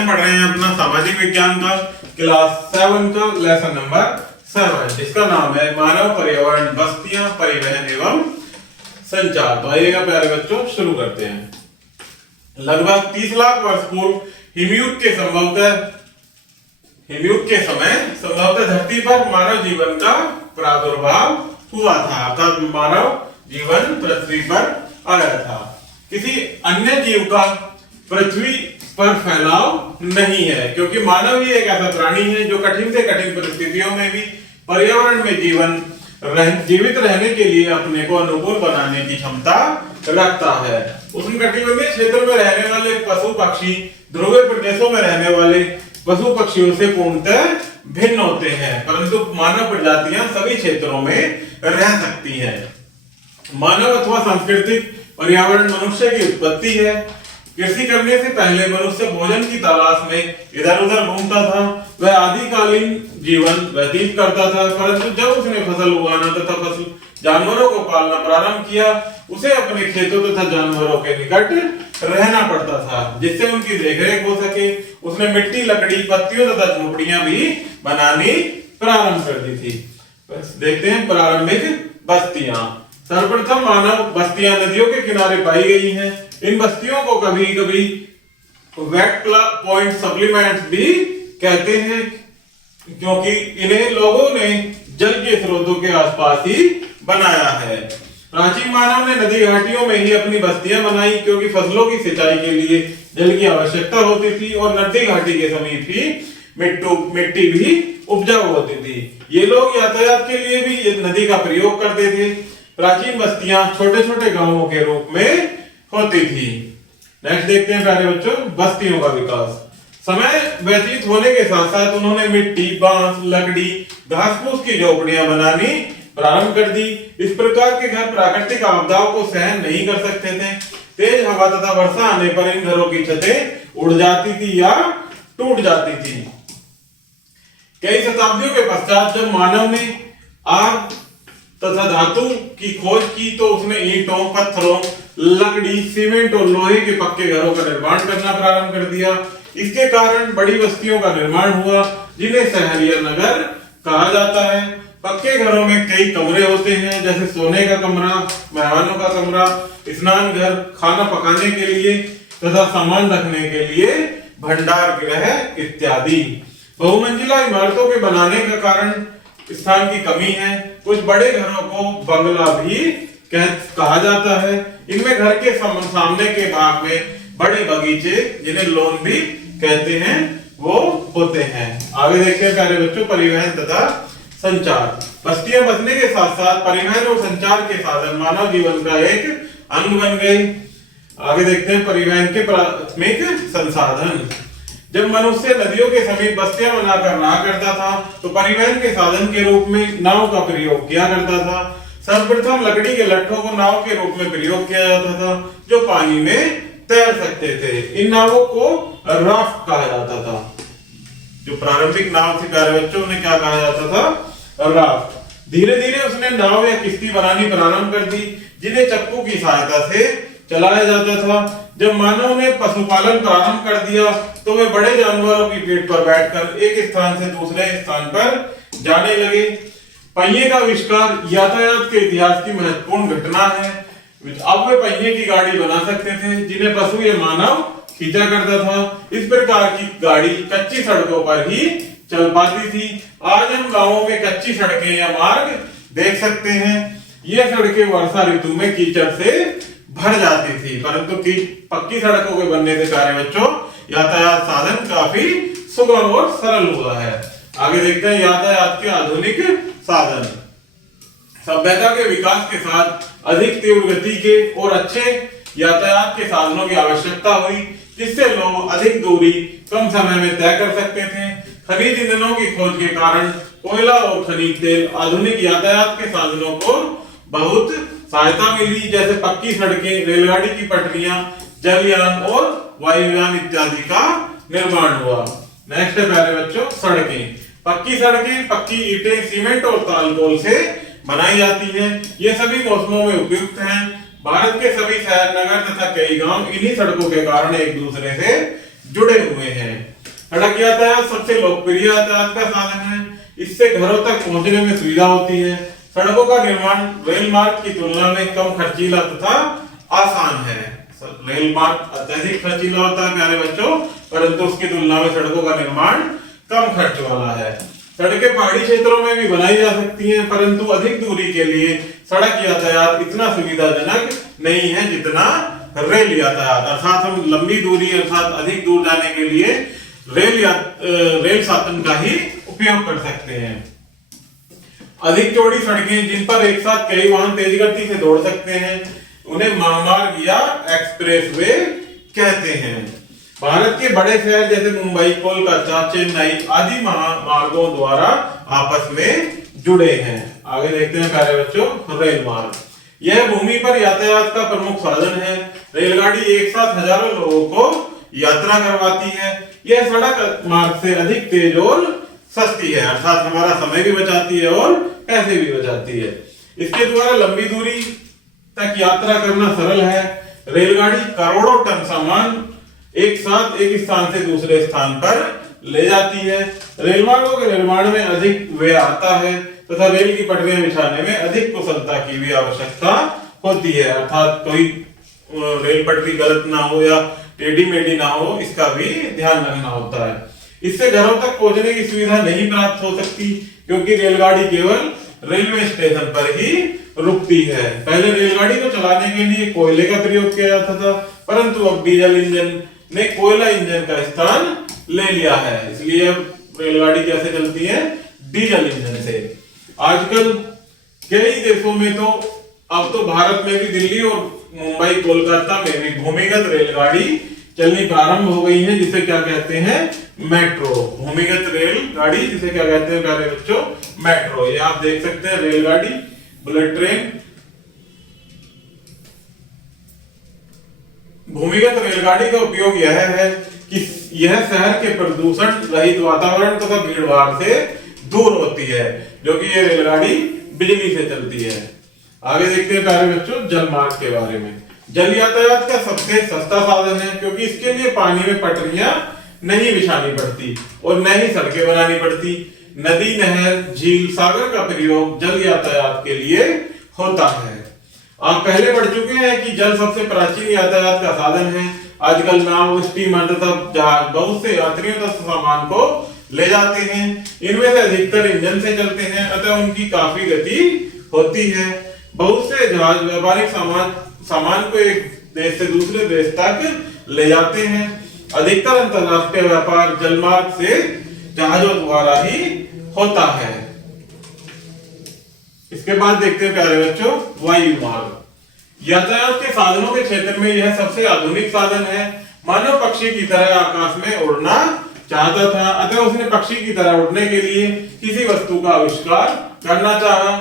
हम पढ़ रहे हैं अपना सामाजिक विज्ञान का क्लास 7 का लेसन नंबर 7, जिसका नाम है मानव पर्यावरण बस्तियां परिवहन एवं संचार। तो आइएगा प्यारे बच्चों शुरू करते हैं। लगभग 30 लाख वर्ष पूर्व हिमयुग के समय संभवतः धरती पर मानव जीवन का प्रादुर्भाव हुआ था, अर्थात मानव जीवन पृथ्वी पर आया था। किसी अन्य जीव का पृथ्वी पर फैलाव नहीं है, क्योंकि मानव ही एक ऐसा प्राणी है जो कठिन से कठिन परिस्थितियों में भी पर्यावरण में जीवित रहने के लिए अपने को अनुकूल बनाने की क्षमता रखता है। उष्णकटिबंधीय क्षेत्र में रहने वाले पशु पक्षी ध्रुवीय प्रदेशों में रहने वाले पशु पक्षियों से पूर्णतः भिन्न होते हैं, परंतु मानव प्रजातियां सभी क्षेत्रों में रह सकती हैं। मानव अथवा सांस्कृतिक पर्यावरण मनुष्य की उत्पत्ति है। कृषि करने से पहले मनुष्य भोजन की तलाश में इधर उधर घूमता था। वह आदिकालीन जीवन व्यतीत करता था, परंतु जब उसने फसल उगाना तथा फसल जानवरों को पालना प्रारंभ किया, उसे अपने खेतों तथा जानवरों के निकट रहना पड़ता था, जिससे उनकी देखरेख हो सके। उसने मिट्टी, लकड़ी, पत्तियों तथा झोपड़ियां भी बनानी प्रारंभ कर दी थी। देखते हैं प्रारंभिक बस्तियां। सर्वप्रथम मानव बस्तियां नदियों के किनारे पाई गई हैं। इन बस्तियों को कभी कभी वेट पॉइंट सप्लीमेंट्स भी कहते हैं, क्योंकि इन्हें लोगों ने जल के स्रोतों के आसपास ही बनाया है। प्राचीन मानव ने नदी घाटियों में ही अपनी बस्तियां बनाई, क्योंकि फसलों की सिंचाई के लिए जल की आवश्यकता होती थी और नदी घाटी के समीप ही मिट्टी भी उपजाऊ होती थी। ये लोग यातायात के लिए भी नदी का प्रयोग करते थे। प्राचीन बस्तियां छोटे छोटे गांवों के रूप में होती थी। नेक्स्ट देखते हैं प्यारे बच्चों बस्तियों का विकास। समय व्यतीत होने के साथ साथ उन्होंने मिट्टी, बांस, लकड़ी, घास फूस की झोपड़ियां बनानी प्रारंभ कर दी। इस प्रकार के घर प्राकृतिक आपदाओं को सहन नहीं कर सकते थे। तेज हवा तथा वर्षा आने पर इन घरों की छतें उड़ जाती थी या टूट जाती थी। कई शताब्दियों के पश्चात जब मानव ने आग तथा धातु की खोज की, तो उसने ईंटों, पत्थरों, लकड़ी, सीमेंट और लोहे के पक्के घरों का निर्माण करना प्रारंभ कर दिया। इसके कारण बड़ी बस्तियों का निर्माण हुआ, जिन्हें शहर या नगर कहा जाता है। पक्के घरों में कई कमरे होते हैं, जैसे सोने का कमरा, मेहमानों का कमरा, स्नान घर, खाना पकाने के लिए तथा सामान रखने के लिए भंडार गृह इत्यादि। बहुमंजिला इमारतों के बनाने का कारण स्थान की कमी है। कुछ बड़े घरों को बंगला भी कहा जाता है। इनमें घर के सामने के भाग में बड़े बगीचे, जिन्हें लॉन भी कहते हैं, वो होते हैं। आगे देखते हैं प्यारे बच्चों परिवहन तथा संचार। बस्तियां बसने के साथ साथ परिवहन और संचार के साधन मानव जीवन का एक अंग बन गए। आगे देखते हैं परिवहन के प्राथमिक संसाधन। जब मनुष्य नदियों के समीप बस्तियां बनाकर रहा करता था, तो परिवहन के साधन के रूप में नाव का प्रयोग किया करता था। सर्वप्रथम लकड़ी के लट्ठों को नाव के रूप में प्रयोग किया जाता था, जो पानी में तैर सकते थे। इन नावों को राफ्ट कहा जाता था। जो प्रारंभिक नाव थी प्यारे बच्चों, उन्हें क्या कहा जाता था? राफ्ट। धीरे धीरे उसने नाव या किश्ती बनानी प्रारंभ कर दी, जिन्हें चप्पू की सहायता से चलाया जाता था। जब मानव ने पशुपालन प्रारंभ कर दिया, तो वे बड़े जानवरों की पीठ पर बैठकर एक स्थान से दूसरे स्थान पर जाने लगे। पहिए का आविष्कार यातायात के इतिहास की महत्वपूर्ण घटना है। अब वे पहिए की गाड़ी बना सकते थे, जिन्हें पशु या मानव खींचा करता था। इस प्रकार की गाड़ी कच्ची सड़कों पर ही चल पाती थी। आज हम गांवों में कच्ची सड़कें या मार्ग देख सकते हैं। ये सड़कें वर्षा ऋतु में कीचड़ से भर जाती थी, परंतु पक्की सड़कों के बनने से प्यारे बच्चों यातायात साधन काफी सुगम और सरल हुआ है। आगे देखते हैं यातायात के आधुनिक साधन। सभ्यता के विकास के साथ अधिक तीव्र गति के और अच्छे यातायात के साधनों की आवश्यकता हुई, जिससे लोग अधिक दूरी कम समय में तय कर सकते थे। खनिज ईंधनों की खोज के कारण कोयला और खनिज तेल आधुनिक यातायात के साधनों को बहुत सहायता मिली, जैसे पक्की सड़कें, रेलगाड़ी की पटरियां, जलयान और वायुयान इत्यादि का निर्माण हुआ। नेक्स्ट है प्यारे बच्चों सड़कें। पक्की सड़कें पक्की ईंटें, सीमेंट और तालकोल से बनाई जाती हैं। ये सभी मौसमों में उपयुक्त हैं। भारत के सभी शहर, नगर तथा कई गांव इन्हीं सड़कों के कारण एक दूसरे से जुड़े हुए हैं। सड़क यातायात सबसे लोकप्रिय यातायात का साधन है। इससे घरों तक पहुंचने में सुविधा होती है। सड़कों का निर्माण रेल मार्ग की तुलना में कम खर्चीला तथा आसान है। रेल मार्ग अत्यधिक खर्चीला होता है प्यारे बच्चों, परंतु उसकी तुलना में सड़कों का निर्माण कम खर्च वाला है। सड़कें पहाड़ी क्षेत्रों में भी बनाई जा सकती हैं, परंतु अधिक दूरी के लिए सड़क यातायात इतना सुविधाजनक नहीं है जितना रेल यातायात। अर्थात हम लंबी दूरी अर्थात अधिक दूर जाने के लिए रेल साधन का ही उपयोग कर सकते हैं। अधिक चौड़ी सड़कें जिन पर एक साथ कई वाहन तेज गति से दौड़ सकते हैं उन्हें महामार्ग या एक्सप्रेसवे कहते हैं। भारत के बड़े शहर जैसे मुंबई, कोलकाता, चेन्नई आदि महामार्गों द्वारा आपस में जुड़े हैं। आगे देखते हैं प्यारे बच्चों, रेल मार्ग यह भूमि पर यातायात का प्रमुख साधन है। रेलगाड़ी एक साथ हजारों लोगों को यात्रा करवाती है। यह सड़क मार्ग से अधिक तेज और सस्ती है, अर्थात हमारा समय भी बचाती है और पैसे भी बचाती है। इसके द्वारा लंबी दूरी तक यात्रा करना सरल है। रेलगाड़ी करोड़ों टन सामान एक साथ एक स्थान से दूसरे स्थान पर ले जाती है। रेल मार्गों के निर्माण में अधिक व्यय आता है तथा रेल की पटरियां बिछाने में अधिक कुशलता की भी आवश्यकता होती है, अर्थात कोई रेल पटरी गलत ना हो या टेढ़ी मेढ़ी ना हो, इसका भी ध्यान रखना होता है। इससे घरों तक पहुंचने की सुविधा नहीं प्राप्त हो सकती, क्योंकि रेलगाड़ी केवल रेलवे स्टेशन पर ही रुकती है। पहले रेलगाड़ी को चलाने के लिए कोयले का प्रयोग किया जाता था, परंतु अब डीजल इंजन ने कोयला इंजन का स्थान ले लिया है, इसलिए अब रेलगाड़ी कैसे चलती है? डीजल इंजन से। आजकल कई देशों में तो अब तो भारत में भी दिल्ली और मुंबई, कोलकाता में भी भूमिगत रेलगाड़ी चलनी प्रारंभ हो गई है, जिसे क्या कहते हैं? मेट्रो। भूमिगत रेलगाड़ी जिसे क्या कहते हैं प्यारे बच्चों? मेट्रो। ये आप देख सकते हैं रेलगाड़ी, बुलेट ट्रेन। भूमिगत रेलगाड़ी का उपयोग यह है कि यह शहर के प्रदूषण रहित वातावरण तथा भीड़ भाड़ से दूर होती है, जो कि ये रेलगाड़ी बिजली से चलती है। आगे देखते हैं प्यारे बच्चों जल मार्ग के बारे में। जल यातायात का सबसे सस्ता साधन है, क्योंकि इसके लिए पानी में पटरियां नहीं बिछानी पड़ती और न ही सड़कें बनानी पड़ती। नदी, नहर, झील, सागर का प्रयोग जल यातायात के लिए होता है। आप पहले पढ़ चुके हैं कि जल सबसे प्राचीन यातायात का साधन है। आजकल नाव, स्टीमर तथा जहाज बहुत से यात्रियों तथा सामान को ले जाते हैं। इनमें से अधिकतर इंजन से चलते हैं, अतः उनकी काफी गति होती है। बहुत से जहाज व्यापारिक सामान को एक देश से दूसरे देश तक ले जाते हैं। अधिकतर अंतरराष्ट्रीय व्यापार जलमार्ग से जहाजों द्वारा ही होता है। इसके बाद देखते हैं प्यारे बच्चों वायु मार्ग। यातायात के साधनों के क्षेत्र में यह सबसे आधुनिक साधन है। मानव पक्षी की तरह आकाश में उड़ना चाहता था, अतः उसने पक्षी की तरह उड़ने के लिए किसी वस्तु का आविष्कार करना चाहा।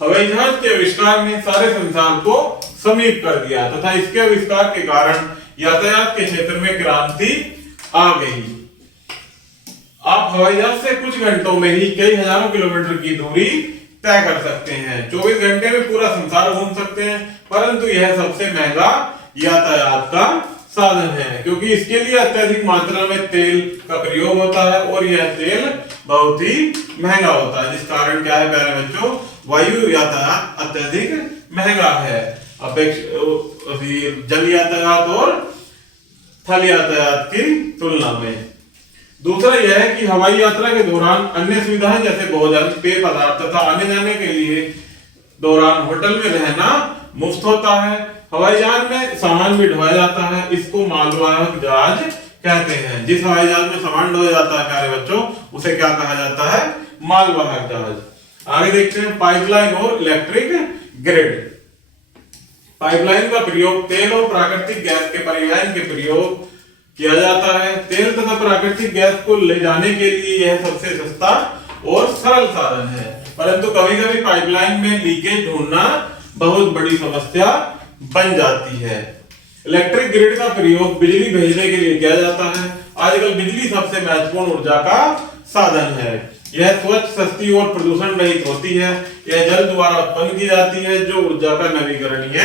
हवाई जहाज के आविष्कार ने सारे संसार को समीप कर दिया तथा इसके आविष्कार के कारण यातायात के क्षेत्र में क्रांति आ गई। आप हवाई जहाज से कुछ घंटों में ही कई हजारों किलोमीटर की दूरी तय कर सकते हैं। 24 घंटे में पूरा संसार घूम सकते हैं, परंतु यह सबसे महंगा यातायात का साधन है, क्योंकि इसके लिए अत्यधिक मात्रा में तेल का प्रयोग होता है और यह तेल बहुत ही महंगा होता है, जिस कारण क्या है प्यारे बच्चों, वायु यातायात अत्यधिक महंगा है जल यातायात और थल यातायात की तुलना में। दूसरा यह है कि हवाई यात्रा के दौरान अन्य सुविधाएं जैसे भोजन, पेय पदार्थ तथा आने जाने के लिए दौरान होटल में रहना मुफ्त होता है। हवाई जहाज में सामान भी ढोया जाता है, इसको मालवाहक जहाज कहते हैं। जिस हवाई जहाज में सामान ढोया जाता है प्यारे बच्चों, उसे क्या कहा जाता है? मालवाहक जहाज। आगे देखते हैं पाइपलाइन और इलेक्ट्रिक ग्रिड। पाइपलाइन का प्रयोग तेल और प्राकृतिक गैस के परिवहन के प्रयोग किया जाता है। तेल तथा प्राकृतिक गैस को ले जाने के लिए यह सबसे सस्ता और सरल साधन है, परंतु कभी-कभी पाइपलाइन में लीकेज ढूंढना बहुत बड़ी समस्या बन जाती है। इलेक्ट्रिक ग्रिड का प्रयोग बिजली भेजने के लिए किया जाता है। आजकल बिजली सबसे महत्वपूर्ण ऊर्जा का साधन है। यह स्वच्छ, सस्ती और प्रदूषण रहित होती है। यह जल द्वारा उत्पन्न की जाती है, जो ऊर्जा का नवीकरणीय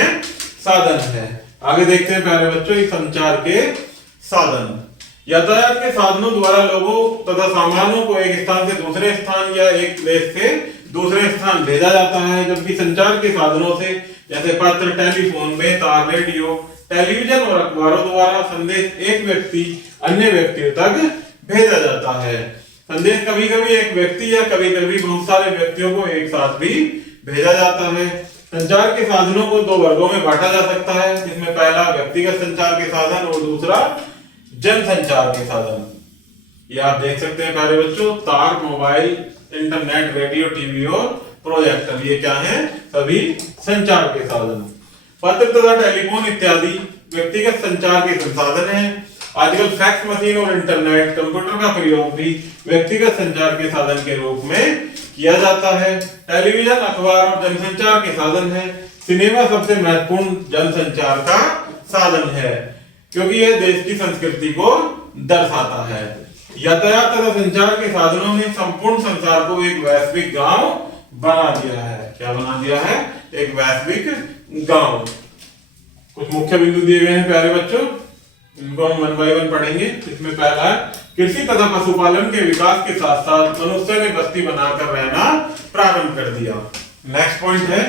साधन है। आगे देखते हैं प्यारे बच्चों संचार के साधन। यातायात के साधनों द्वारा लोगों तथा सामानों को एक स्थान से दूसरे स्थान या एक देश से दूसरे स्थान भेजा जाता है, जबकि संचार के साधनों से जैसे पत्र, टेलीफोन, बेतार, रेडियो, टेलीविजन और अखबारों द्वारा संदेश एक व्यक्ति अन्य व्यक्तियों तक भेजा जाता है। संदेश कभी कभी एक व्यक्ति या कभी कभी बहुत सारे व्यक्तियों को एक साथ भी भेजा जाता है। संचार के साधनों को दो वर्गों में बांटा जा सकता है, जिसमें पहला व्यक्तिगत संचार के साधन और दूसरा जनसंचार के साधन। ये आप देख सकते हैं प्यारे बच्चों, तार, मोबाइल, इंटरनेट, रेडियो, टीवी और प्रोजेक्टर, ये क्या है? सभी संचार के साधन। पत्र तथा टेलीफोन इत्यादि व्यक्तिगत संचार के संसाधन हैं। आजकल फैक्स मशीन और इंटरनेट, कंप्यूटर का प्रयोग भी व्यक्तिगत संचार के साधन के रूप में किया जाता है। टेलीविजन, अखबार और जनसंचार के साधन है। सिनेमा सबसे महत्वपूर्ण जनसंचार का साधन है, क्योंकि यह देश की संस्कृति को दर्शाता है। यातायात तथा संचार के साधनों ने संपूर्ण संसार को एक वैश्विक गांव बना दिया है। क्या बना दिया है? एक वैश्विक गांव। कुछ मुख्य बिंदु दिए गए हैं प्यारे बच्चों, इनको हम 1 बाय 1 पढ़ेंगे। इसमें पहला है, कृषि तथा पशुपालन के विकास के साथ साथ मनुष्य ने बस्ती बनाकर रहना प्रारंभ कर दिया। नेक्स्ट पॉइंट है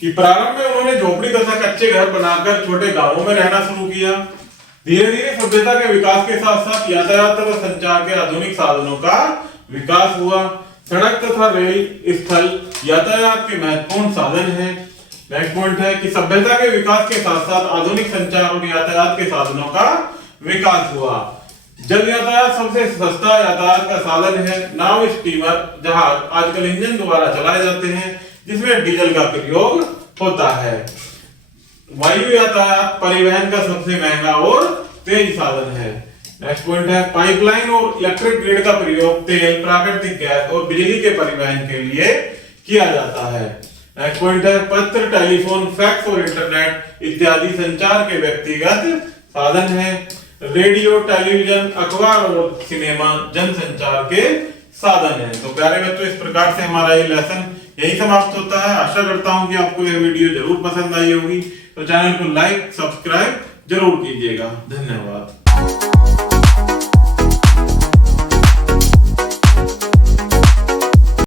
कि प्रारंभ में उन्होंने झोपड़ी तथा कच्चे घर बनाकर छोटे गांवों में रहना शुरू किया। धीरे धीरे सभ्यता के विकास के साथ साथ यातायात तथा संचार के आधुनिक साधनों का विकास हुआ। सड़क तथा रेल स्थल यातायात के महत्वपूर्ण साधन है। नेक्स्ट पॉइंट है कि सभ्यता के विकास के साथ साथ आधुनिक संचार और यातायात के साधनों का विकास हुआ। जल यातायात सबसे सस्ता यातायात का साधन है। नाव, स्टीमर, जहाज आजकल इंजन द्वारा चलाए जाते हैं, जिसमें डीजल का प्रयोग होता है। वायु यातायात परिवहन का सबसे महंगा और तेज साधन है। नेक्स्ट पॉइंट है, पाइपलाइन और इलेक्ट्रिक ग्रिड का प्रयोग तेल, प्राकृतिक गैस और बिजली के परिवहन के लिए किया जाता है। नेक्स्ट पॉइंट है, पत्र, टेलीफोन, फैक्स और इंटरनेट इत्यादि संचार के व्यक्तिगत साधन है। रेडियो, टेलीविजन, अखबार और सिनेमा जनसंचार के साधन है। तो प्यारे बच्चों, इस प्रकार से हमारा ये लेसन यही समाप्त होता है। आशा करता हूं कि आपको यह वीडियो जरूर पसंद आई होगी। तो चैनल को लाइक, सब्सक्राइब जरूर कीजिएगा। धन्यवाद।